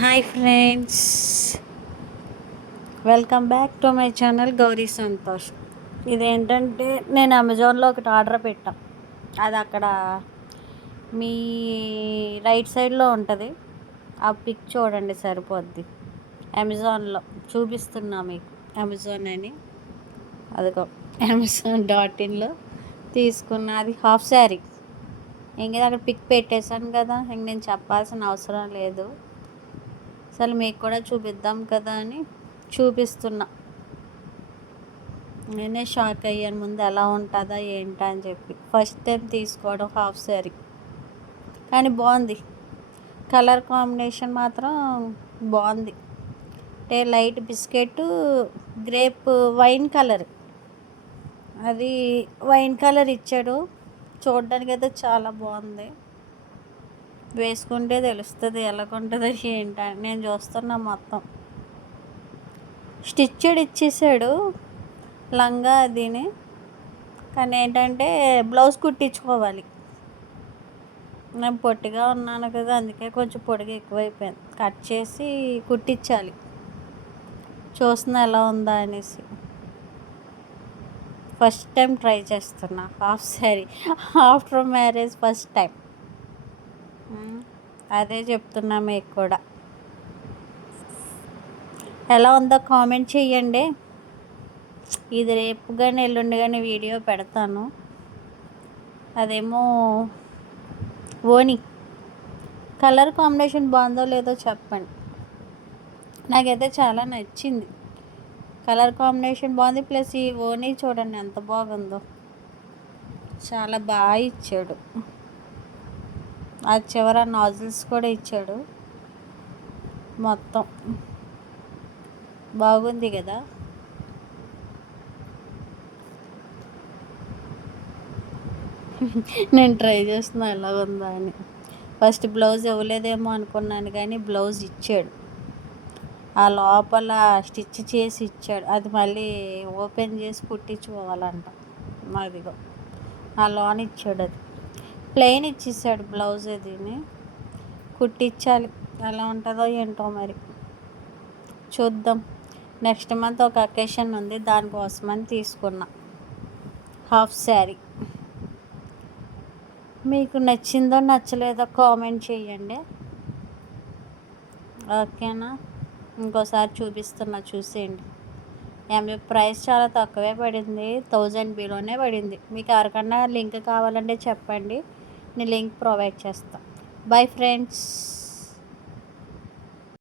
Hi friends, welcome back to my channel Gauri Santosh. ఇదేంటంటే నేను అమెజాన్లో ఒకటి ఆర్డర్ పెట్టా. అది అక్కడ మీ రైట్ సైడ్లో ఉంటుంది. ఆ పిక్ చూడండి సరిపోద్ది. అమెజాన్లో చూపిస్తున్నా మీకు. అమెజాన్ అని అదిగో amazon.inలో తీసుకున్న. అది హాఫ్ శారీ. ఇంకా అక్కడ పిక్ పెట్టేశాను కదా, ఇంక నేను చెప్పాల్సిన అవసరం లేదు. అసలు మీకు కూడా చూపిద్దాం కదా అని చూపిస్తున్నా. నేనే షాక్ అయ్యాను ముందు ఎలా ఉంటుందా ఏంటా అని చెప్పి. ఫస్ట్ టైం తీసుకోవడం హాఫ్ శారీ, కానీ బాగుంది. కలర్ కాంబినేషన్ మాత్రం బాగుంది. అంటే light biscuit grape wine colour, అది వైన్ కలర్ ఇచ్చాడు. చూడడానికి అయితే చాలా బాగుంది. వేసుకుంటే తెలుస్తుంది ఎలాగుంటుందో ఏంటని. నేను చూస్తున్నా మొత్తం స్టిచ్డ్ ఇచ్చేసాడు లంగా అదిని, కానీ ఏంటంటే బ్లౌజ్ కుట్టించుకోవాలి. నేను పొట్టిగా ఉన్నాను కదా, అందుకే కొంచెం పొడిగా ఎక్కువైపోయింది. కట్ చేసి కుట్టించాలి. చూస్తున్నా ఎలా ఉందా అనేసి. ఫస్ట్ టైం ట్రై చేస్తున్నా half sari after marriage first time. అదే చెప్తున్నా మీకు కూడా. ఎలా ఉందో కామెంట్ చెయ్యండి. ఇది రేపు కానీ ఎల్లుండి కానీ వీడియో పెడతాను. అదేమో ఓని కలర్ కాంబినేషన్ బాగుందో లేదో చెప్పండి. నాకైతే చాలా నచ్చింది. కలర్ కాంబినేషన్ బాగుంది. ప్లస్ ఈ ఓని చూడండి ఎంత బాగుందో, చాలా బాగా ఇచ్చాడు. ఆ చివర నాజిల్స్ కూడా ఇచ్చాడు. మొత్తం బాగుంది కదా. నేను ట్రై చేస్తున్నా ఎలా ఉందా అని. ఫస్ట్ బ్లౌజ్ ఇవ్వలేదేమో అనుకున్నాను, కానీ బ్లౌజ్ ఇచ్చాడు. ఆ లోపల స్టిచ్ చేసి ఇచ్చాడు. అది మళ్ళీ ఓపెన్ చేసి కుట్టించుకోవాలంట. అదిగో ఆ లోన్ ఇచ్చాడు. అది ప్లెయిన్ ఇచ్చేసాడు బ్లౌజ్. దీన్ని కుట్టించాలి. ఎలా ఉంటుందో ఏంటో మరి చూద్దాం. నెక్స్ట్ మంత్ ఒక అకేషన్ ఉంది, దానికోసమని తీసుకున్నా హాఫ్ శారీ. మీకు నచ్చిందో నచ్చలేదో కామెంట్ చేయండి, ఓకేనా? ఇంకోసారి చూపిస్తున్నా, చూసేయండి. ప్రైస్ చాలా తక్కువే పడింది, 1000 బిలోనే పడింది. మీకు ఎవరికన్నా లింక్ కావాలంటే చెప్పండి, నేను లింక్ ప్రొవైడ్ చేస్తాను. Bye friends.